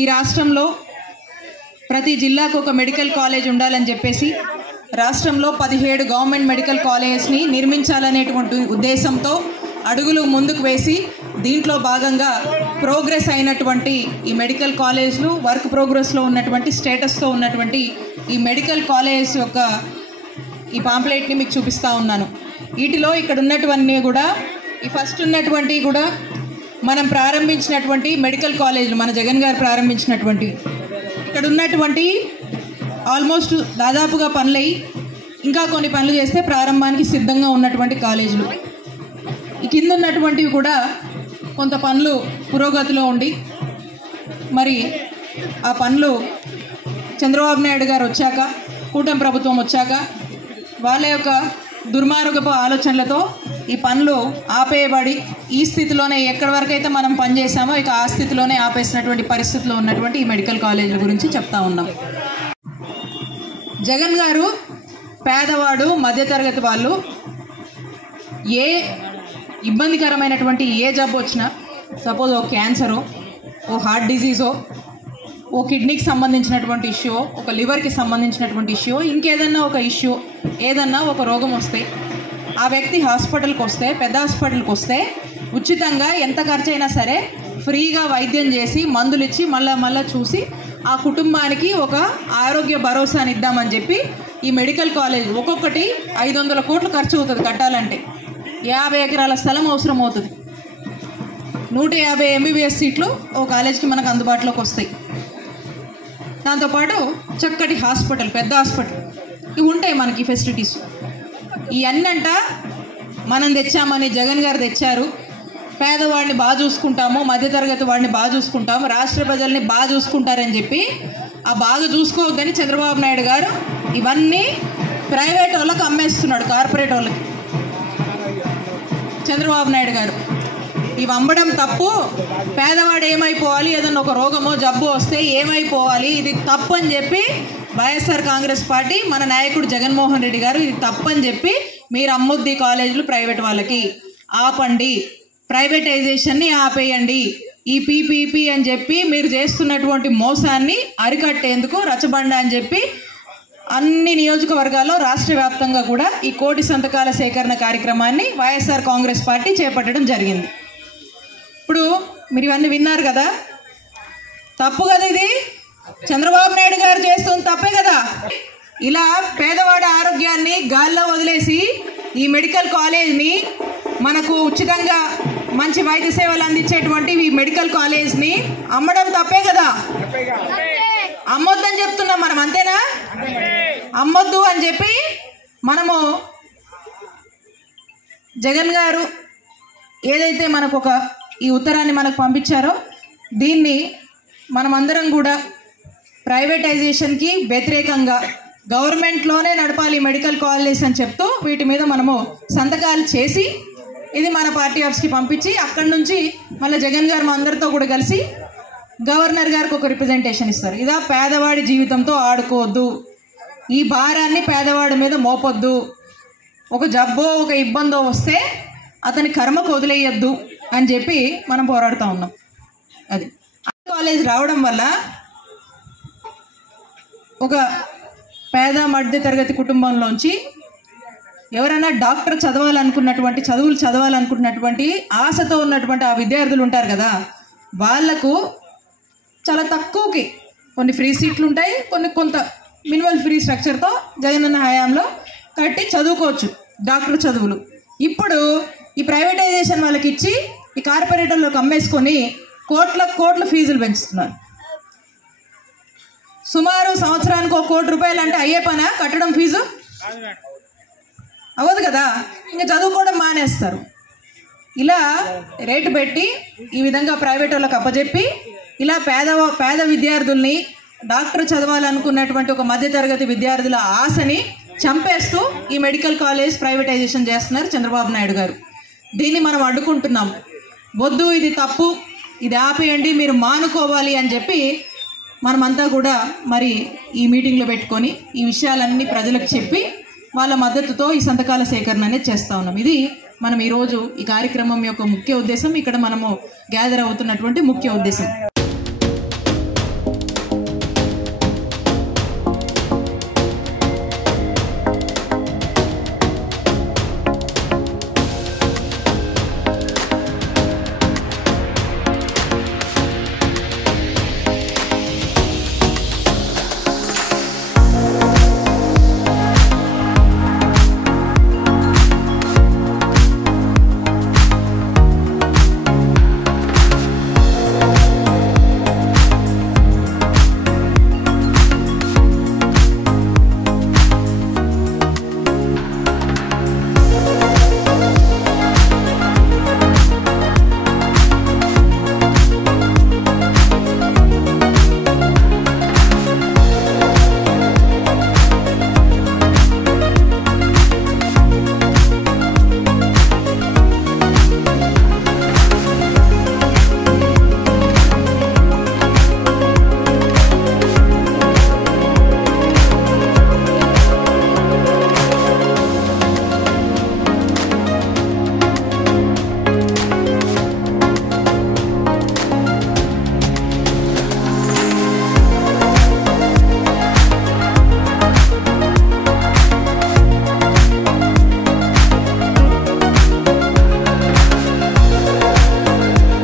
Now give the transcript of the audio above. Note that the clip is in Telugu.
ఈ రాష్ట్రంలో ప్రతి జిల్లాకు ఒక మెడికల్ కాలేజ్ ఉండాలని చెప్పేసి రాష్ట్రంలో 17 గవర్నమెంట్ మెడికల్ కాలేజెస్ని నిర్మించాలనేటువంటి ఉద్దేశంతో అడుగులు ముందుకు వేసి దీంట్లో భాగంగా ప్రోగ్రెస్ అయినటువంటి ఈ మెడికల్ కాలేజ్లు వర్క్ ప్రోగ్రెస్లో ఉన్నటువంటి స్టేటస్తో ఉన్నటువంటి ఈ మెడికల్ కాలేజ్ యొక్క ఈ పాంప్లెట్ని మీకు చూపిస్తూ ఉన్నాను. వీటిలో ఇక్కడ ఉన్నటువంటి కూడా ఈ ఫస్ట్ ఉన్నటువంటి కూడా మనం ప్రారంభించినటువంటి మెడికల్ కాలేజీలు మన జగన్ గారు ప్రారంభించినటువంటి ఇక్కడ ఉన్నటువంటి ఆల్మోస్ట్ దాదాపుగా పనులయ్యి ఇంకా కొన్ని పనులు చేస్తే ప్రారంభానికి సిద్ధంగా ఉన్నటువంటి కాలేజీలు. ఈ కింద ఉన్నటువంటివి కూడా కొంత పనులు పురోగతిలో ఉండి మరి ఆ పనులు చంద్రబాబు నాయుడు గారు వచ్చాక కూటమి ప్రభుత్వం వచ్చాక వాళ్ళ యొక్క దుర్మార్గపు ఆలోచనలతో ఈ పనులు ఆపేయబడి ఈ స్థితిలోనే ఎక్కడి వరకు అయితే మనం పనిచేసామో ఇక ఆ స్థితిలోనే ఆపేసినటువంటి పరిస్థితిలో ఉన్నటువంటి ఈ మెడికల్ కాలేజీల గురించి చెప్తా ఉన్నాం. జగన్ గారు పేదవాడు మధ్యతరగతి వాళ్ళు ఏ ఇబ్బందికరమైనటువంటి ఏ జబ్బు వచ్చినా సపోజ్ ఓ క్యాన్సరో ఓ హార్ట్ డిజీజో ఓ కిడ్నీకి సంబంధించినటువంటి ఇష్యూ ఒక లివర్కి సంబంధించినటువంటి ఇష్యూ ఇంకేదన్నా ఒక ఇష్యూ ఏదన్నా ఒక రోగం వస్తే ఆ వ్యక్తి హాస్పిటల్కి వస్తే పెద్ద హాస్పిటల్కి వస్తే ఉచితంగా ఎంత ఖర్చు అయినా సరే ఫ్రీగా వైద్యం చేసి మందులు ఇచ్చి మళ్ళా చూసి ఆ కుటుంబానికి ఒక ఆరోగ్య భరోసాని ఇద్దామని చెప్పి ఈ మెడికల్ కాలేజ్ ఒక్కొక్కటి 500 కోట్లు ఖర్చు అవుతుంది కట్టాలంటే. 50 ఎకరాల స్థలం అవసరం అవుతుంది. 150 MBBS సీట్లు ఓ కాలేజ్కి మనకు అందుబాటులోకి వస్తాయి. దాంతోపాటు చక్కటి హాస్పిటల్ పెద్ద హాస్పిటల్ ఇవి ఉంటాయి మనకి ఫెసిలిటీస్. ఇవన్నంట మనం తెచ్చామని జగన్ గారు తెచ్చారు. పేదవాడిని బాగా చూసుకుంటాము, మధ్యతరగతి వాడిని బాగా చూసుకుంటాము, రాష్ట్ర ప్రజల్ని బాగా చూసుకుంటారని చెప్పి ఆ బాగా చూసుకోవద్దని చంద్రబాబు నాయుడు గారు ఇవన్నీ ప్రైవేట్ వాళ్ళకి అమ్మేస్తున్నాడు. కార్పొరేట్ వాళ్ళకి చంద్రబాబు నాయుడు గారు ఇవి అమ్మడం తప్పు. పేదవాడు ఏమైపోవాలి, ఏదన్నా ఒక రోగమో జబ్బు వస్తే ఏమైపోవాలి, ఇది తప్పు అని చెప్పి వైఎస్ఆర్ కాంగ్రెస్ పార్టీ మన నాయకుడు జగన్మోహన్ రెడ్డి గారు ఇది తప్పని చెప్పి మీరు అమ్మొద్ది కాలేజీలు ప్రైవేట్ వాళ్ళకి ఆపండి, ప్రైవేటైజేషన్ని ఆపేయండి, ఈ పీపీపీ అని చెప్పి మీరు చేస్తున్నటువంటి మోసాన్ని అరికట్టేందుకు రచ్చబండ అని చెప్పి అన్ని నియోజకవర్గాల్లో రాష్ట్ర వ్యాప్తంగా కూడా ఈ 1 కోటి సంతకాల సేకరణ కార్యక్రమాన్ని వైఎస్ఆర్ కాంగ్రెస్ పార్టీ చేపట్టడం జరిగింది. ఇప్పుడు మీరు ఇవన్నీ విన్నారు కదా, తప్పు కదా, ఇది చంద్రబాబు నాయుడు గారు చేస్తుంది తప్పే కదా. ఇలా పేదవాడి ఆరోగ్యాన్ని గాల్లో వదిలేసి ఈ మెడికల్ కాలేజ్ని మనకు ఉచితంగా మంచి వైద్య సేవలు అందించేటువంటి ఈ మెడికల్ కాలేజ్ని అమ్మడం తప్పే కదా. అమ్మొద్దని చెప్తున్నాం మనం, అంతేనా? అమ్మొద్దు అని చెప్పి మనము జగన్ గారు ఏదైతే మనకు ఒక ఈ ఉత్తరాన్ని మనకు పంపించారో దీన్ని మనమందరం కూడా ప్రైవేటైజేషన్కి వ్యతిరేకంగా గవర్నమెంట్లోనే నడపాలి మెడికల్ కాలేజ్ అని చెప్తూ వీటి మీద మనము సంతకాలు చేసి ఇది మన పార్టీ ఆఫీస్కి పంపించి అక్కడి నుంచి మళ్ళీ జగన్ గారు మా అందరితో కూడా కలిసి గవర్నర్ గారికి ఒక రిప్రజెంటేషన్ ఇస్తారు. ఇదా పేదవాడి జీవితంతో ఆడుకోవద్దు, ఈ భారాన్ని పేదవాడి మీద మోపొద్దు, ఒక జబ్బో ఒక ఇబ్బందో వస్తే అతని కర్మకు వదిలేయద్దు అని చెప్పి మనం పోరాడుతూ ఉన్నాం. అది కాలేజ్ రావడం వల్ల ఒక పేద మధ్య తరగతి కుటుంబంలోంచి ఎవరైనా డాక్టర్ చదువులు చదవాలనుకుంటున్నటువంటి ఆశతో ఉన్నటువంటి ఆ విద్యార్థులు ఉంటారు కదా, వాళ్లకు చాలా తక్కువకి కొన్ని ఫ్రీ సీట్లు ఉంటాయి, కొంత మినిమల్ ఫ్రీ స్ట్రక్చర్తో జగనన్న హయాంలో కట్టి చదువుకోవచ్చు డాక్టర్ చదువులు. ఇప్పుడు ఈ ప్రైవేటైజేషన్ వాళ్ళకి ఇచ్చి ఈ కార్పొరేటర్లోకి అమ్మేసుకొని కోట్ల ఫీజులు పెంచుతున్నారు. సుమారు సంవత్సరానికి 1 కోటి రూపాయలు అంటే అయ్యే పనా కట్టడం ఫీజు? అవ్వదు కదా. ఇంకా చదువుకోవడం మానేస్తారు. ఇలా రేటు పెట్టి ఈ విధంగా ప్రైవేట్ వాళ్ళకి అప్పచెప్పి ఇలా పేద విద్యార్థుల్ని డాక్టర్ చదవాలనుకున్నటువంటి ఒక మధ్యతరగతి విద్యార్థుల ఆశని చంపేస్తూ ఈ మెడికల్ కాలేజ్ ప్రైవేటైజేషన్ చేస్తున్నారు చంద్రబాబు నాయుడు గారు. దీన్ని మనం అడ్డుకుంటున్నాం. వద్దు, ఇది తప్పు, ఇది ఆపేయండి, మీరు మానుకోవాలి అని చెప్పి మనమంతా కూడా మరి ఈ మీటింగ్లో పెట్టుకొని ఈ విషయాలన్నీ ప్రజలకు చెప్పి వాళ్ళ మద్దతుతో ఈ సంతకాల సేకరణ అనేది చేస్తూ ఉన్నాం. ఇది మనం ఈరోజు ఈ కార్యక్రమం యొక్క ముఖ్య ఉద్దేశం, ఇక్కడ మనము గ్యాదర్ అవుతున్నటువంటి ముఖ్య ఉద్దేశం.